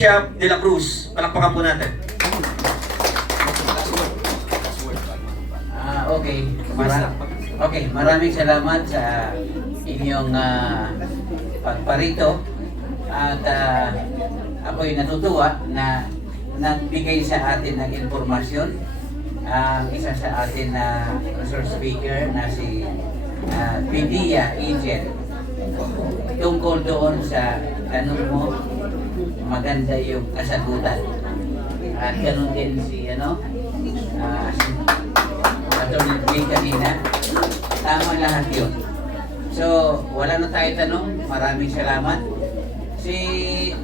De La Cruz. Palakpakan po natin. Okay, maraming salamat sa inyong pagparito at ako'y natutuwa na nagbigay sa atin ng informasyon ang isa sa atin na resource speaker na si Pidia Agent tungkol doon sa tanong mo. Maganda yung kasagutan at ganun din si Atty. Jay kanina, tama lahat yun. So wala na tayo tanong, maraming salamat. Si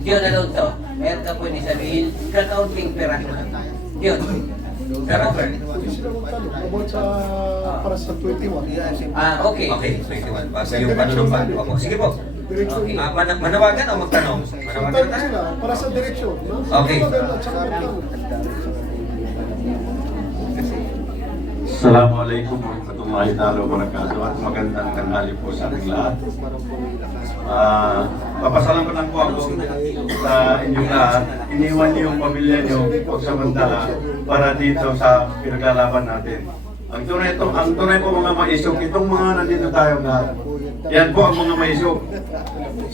Dion Alonso, meron ka po sabihin, kakaunting peraso Dion, Pero, About sa para sa 21. okay. okay, 21. Basta yung panunumpan. Opo, sige po. Direction. Okay. Manawagan o magtanong? Manawagan Tanong tayo? sila para sa direksyon. No? Okay. At saka tanong. Assalamualaikum warahmatullahi wabarakatuh at magandang tanghali po sa ating lahat. Papasalamatan po ako sa inyong lahat. Iniwan niyo yung pamilya niyo pagsamantala para dito sa pinaglalaban natin. Ang tunay po mga maisog, itong mga nandito tayo lahat. Yan po ang mga maisog.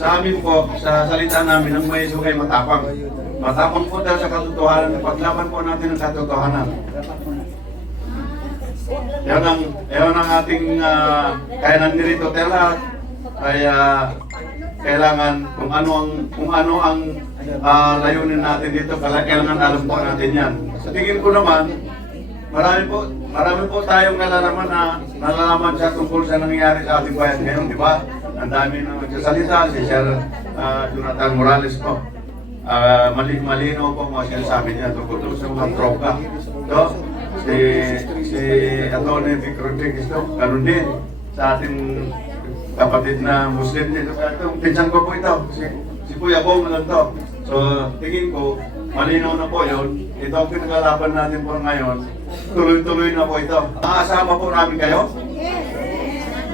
Sa amin po, sa salita namin, ang maisog ay matapang. Matapang po dahil sa katotohanan. Paglaban po natin ang katotohanan. Yan ang ating kainan ni Rito Terlahat. Kaya kailangan kung ano ang layunin natin dito, kailangan alam po natin yan. Sa tingin ko naman, marami po tayong nalalaman sa tungkol sa nangyayari sa ating bayan ngayon, di ba? Ang dami na nagsasalita, si Sir Jonathan Morales po. Malinaw po mga sinasabi niya tungkol sa mga tropa. So, si Atty. Vic Rodriguez to, ganun din sa ating kapatid na Muslim dito. Pinsan ko po ito, si Kuya Bong na lang to. So, tingin ko, malinaw na po yun. Ito ang pinaglalaban natin po ngayon. Tuloy-tuloy na po ito. Makakasama po namin kayo?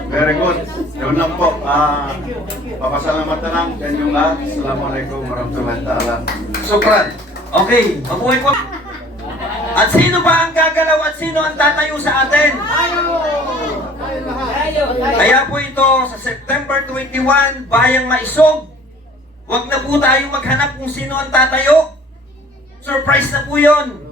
Very good. Yun lang po. Papasalamat na lang sa inyong lahat. Assalamualaikum warahmatullahi ta'ala. Sukran. Okay, mabuhay po. At sino ba ang gagalaw at sino ang tatayo sa atin? Kaya po ito sa September 21, Bayang Maisog. Huwag na po tayong maghanap kung sino ang tatayo. Surprise na po yun.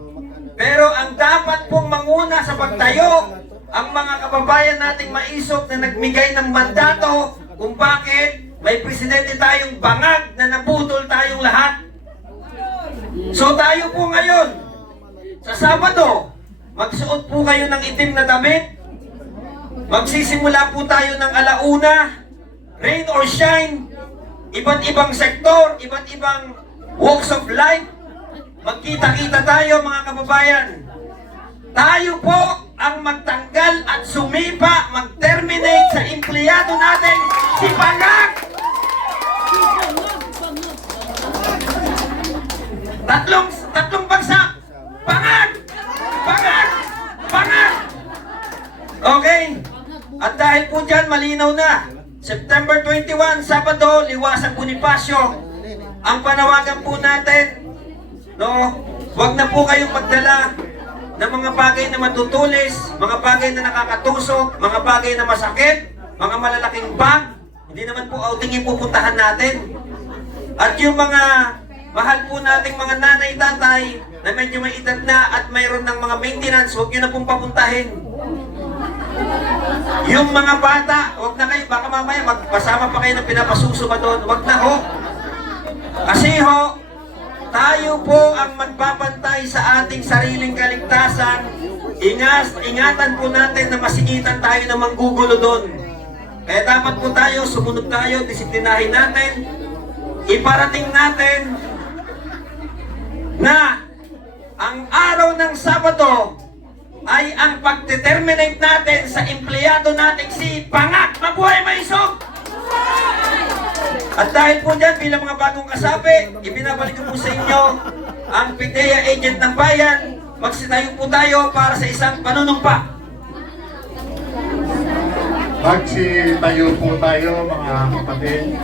Pero ang dapat pong manguna sa pagtayo, ang mga kababayan nating maisog na nagmigay ng mandato kung bakit may presidente tayong bangag na naputol tayong lahat. So tayo po ngayon, sa Sabado, magsuot po kayo ng itim na damit. Magsisimula po tayo ng alauna, rain or shine, iba't ibang sektor, iba't ibang walks of life. Magkita-kita tayo mga kababayan. Tayo po ang magtanggal at sumipa, mag-terminate sa empleyado natin, si Bangag! Tatlong bagsak! Bangag! Bangag! Bangag! Okay. At dahil po dyan, malinaw na. September 21, Sabado, Liwasang Bonifacio. Ang panawagan po natin, huwag na po kayong magdala ng mga bagay na matutulis, mga bagay na nakakatusok, mga bagay na masakit, mga malalaking bag. Hindi naman po outing yung pupuntahan natin. At yung mga mahal po nating mga nanay, tatay, na medyo may edad na at mayroon ng mga maintenance, huwag nyo na pong papuntahin. Yung mga bata, huwag na kayo, baka mamaya magpasama pa kayo ng pinapasuso ba doon, huwag na ho. Kasi ho, tayo po ang magbabantay sa ating sariling kaligtasan. Ingatan po natin na masingitan tayo na manggugulo doon. Kaya dapat po tayo, sumunod tayo, disiplinahin natin, iparating natin na ang araw ng Sabado ay ang pag-determinate natin sa empleyado natin si Bangag. Mabuhay Maisog! At dahil po dyan, bilang mga bagong kasabi, ibinabalik ko po sa inyo ang PIDEA Agent ng Bayan. Magsitayo po tayo para sa isang panunumpa. Magsitayo po tayo mga kapatid.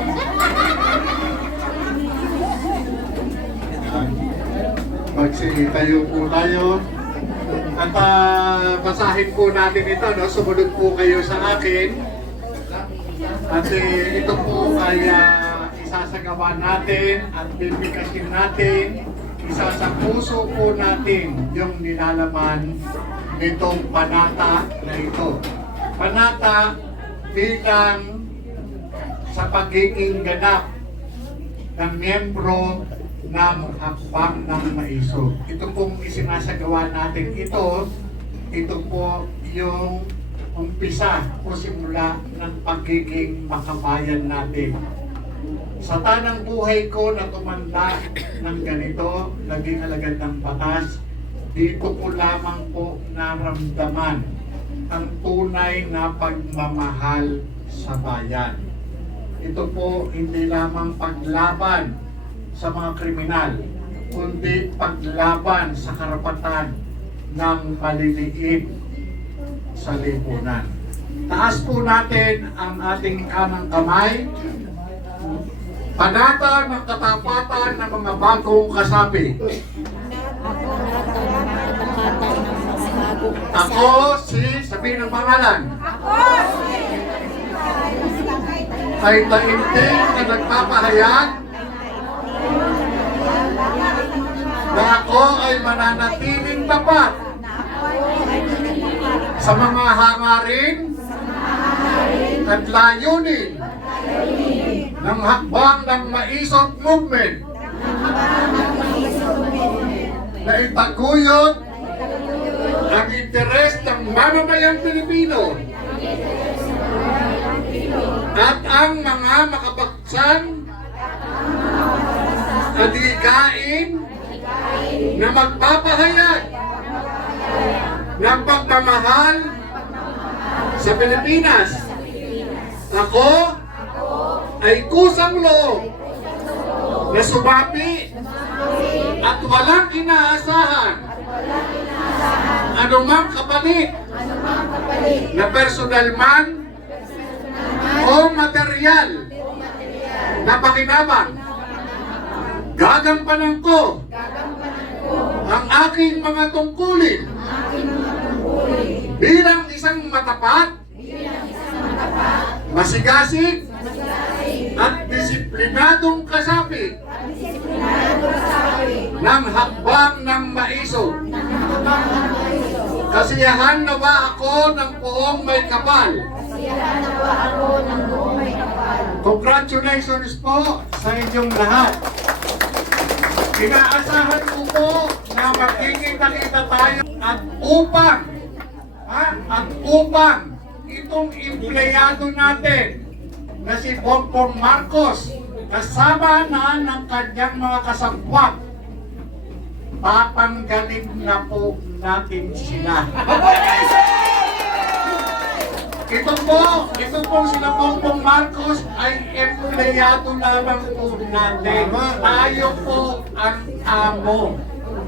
Magsitayo po tayo. At basahin po natin ito, no? Sumunod po kayo sa akin. At ito po ay isasagawa natin at bibigkasin natin. Isa sa puso po natin yung nilalaman nitong panata na ito. Panata bilang sa pagiging ganap ng miyembro ng hakbang ng maisog. Ito pong isinasagawa natin ito po yung umpisa o simula ng pagiging makabayan natin. Sa tanang buhay ko na tumanda ng ganito, naging alagad ng batas, dito ko lamang po naramdaman ang tunay na pagmamahal sa bayan. Ito po hindi lamang paglaban sa mga kriminal, kundi paglaban sa karapatan ng maliliit sa lipunan. Taas po natin ang ating kanang kamay. Panata ng katapatan ng mga bagong kasapi. Ako sabihin ng pangalan. Ay taimtim na nagpapahayag na ako ay mananatiling tapat sa mga hangarin at layunin ng hakbang ng Maisog Movement na itaguyod ang interes ng mamamayang Pilipino at ang mga makabagsan at ligain na magpapahayag ng pagmamahal sa Pilipinas. Ako ay kusang loob na sumapi at walang inaasahan anumang kapalit na personal man o material na pakinabang. Gagampanan ko ang aking mga tungkulin bilang isang matapat, masigasig at disiplinadong kasapi ng hakbang ng Maisog. Kasiyahan na ba ako ng buong may kapal? Congratulations po sa inyong lahat. Inaasahan ko po na magiging nakita tayo at upang itong empleyado natin na si Bongbong Marcos kasama na ng kanyang mga kasabwat, tatanggalin na po natin sila. Ito pong sila Bongbong Marcos ay empleyado lamang po natin. Tayo po ang amo.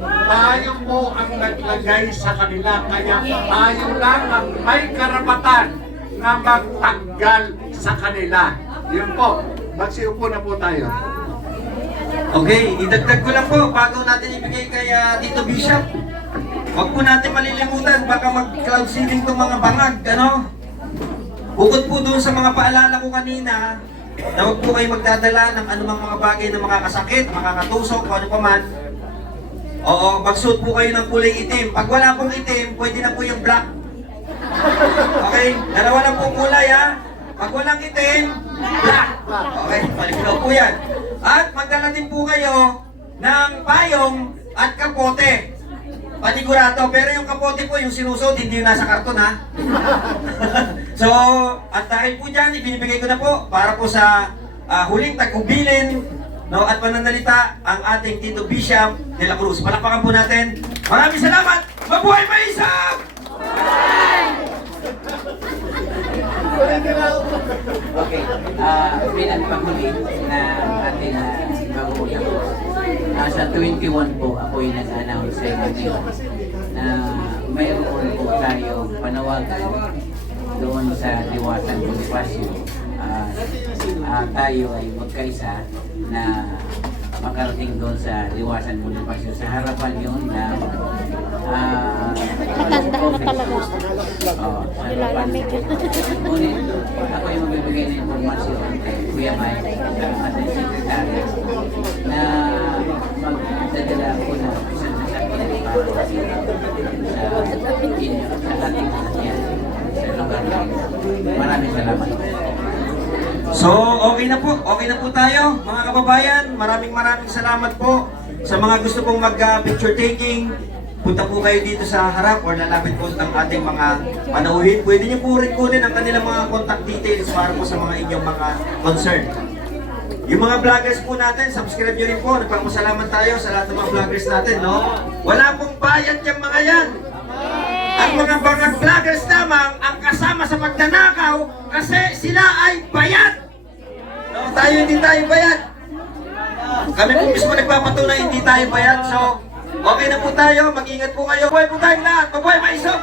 Tayo po ang naglagay sa kanila. Kaya tayo lang ang may karapatan na magtanggal sa kanila. Yun po. Magsiupo na po tayo. Okay, idagdag ko lang po bago natin ibigay kay Tito Bishop. Huwag po natin malilimutan, baka mag-cloud seeding itong mga bangag, ano? Bukod po doon sa mga paalala ko kanina, na huwag po kayo magdadala ng anumang mga bagay na makakasakit, makakatusok, kung ano pa man. Oo, magsuot po kayo ng kulay itim. Pag wala pong itim, pwede na po yung black. Okay? Dalawa lang pong kulay, ha? Pag walang itim, black. Okay, malinaw po yan. At magdala din po kayo ng payong at kapote. Panigurado, pero yung kapote po, yung sinusot, hindi yung nasa karton, ha? So, at dahil po dyan, ibinibigay ko na po para po sa huling tagubilin, no, at pananalita ang ating Tito Bishop de la Cruz. Palakpakan po natin. Maraming salamat! Mabuhay Maisog! Okay, bilang panghuli na ating mag-uusap. Sa 21 po, ako'y nag-announce sa inyo na mayroon po tayo panawagan doon sa Diwasan Bonifacio. Tayo ay magkaisa na makarating doon sa Liwasan Bonifacio. Sa harapan yun na Matanda na talaga. sa Nilalamig. Ngunit ako yung magbibigay ng informasyon kay Kuya Mike, ang ating secretary, na magdadala ko na isang sasakyan para sa inyo, sa ating sasakyan sa lugar na ito. Maraming salamat. So, okay na po tayo, mga kababayan. Maraming salamat po sa mga gusto pong mag-picture taking. Punta po kayo dito sa harap or lalapit po ng ating mga panauhin. Pwede niyo po rin kunin ang kanilang mga contact details para po sa mga inyong mga concern. Yung mga vloggers po natin, subscribe nyo rin po. Nagpapasalamat tayo sa lahat ng mga vloggers natin, no? Wala pong bayad yung mga yan. Ang mga vloggers lamang ang kasama sa pagdanakaw kasi sila ay bayad. No, tayo hindi tayo bayad. Kami po mismo nagpapatunay hindi tayo bayad. So, okay na po tayo. Mag-ingat po kayo. Mabuhay po tayong lahat. Mabuhay Maisog.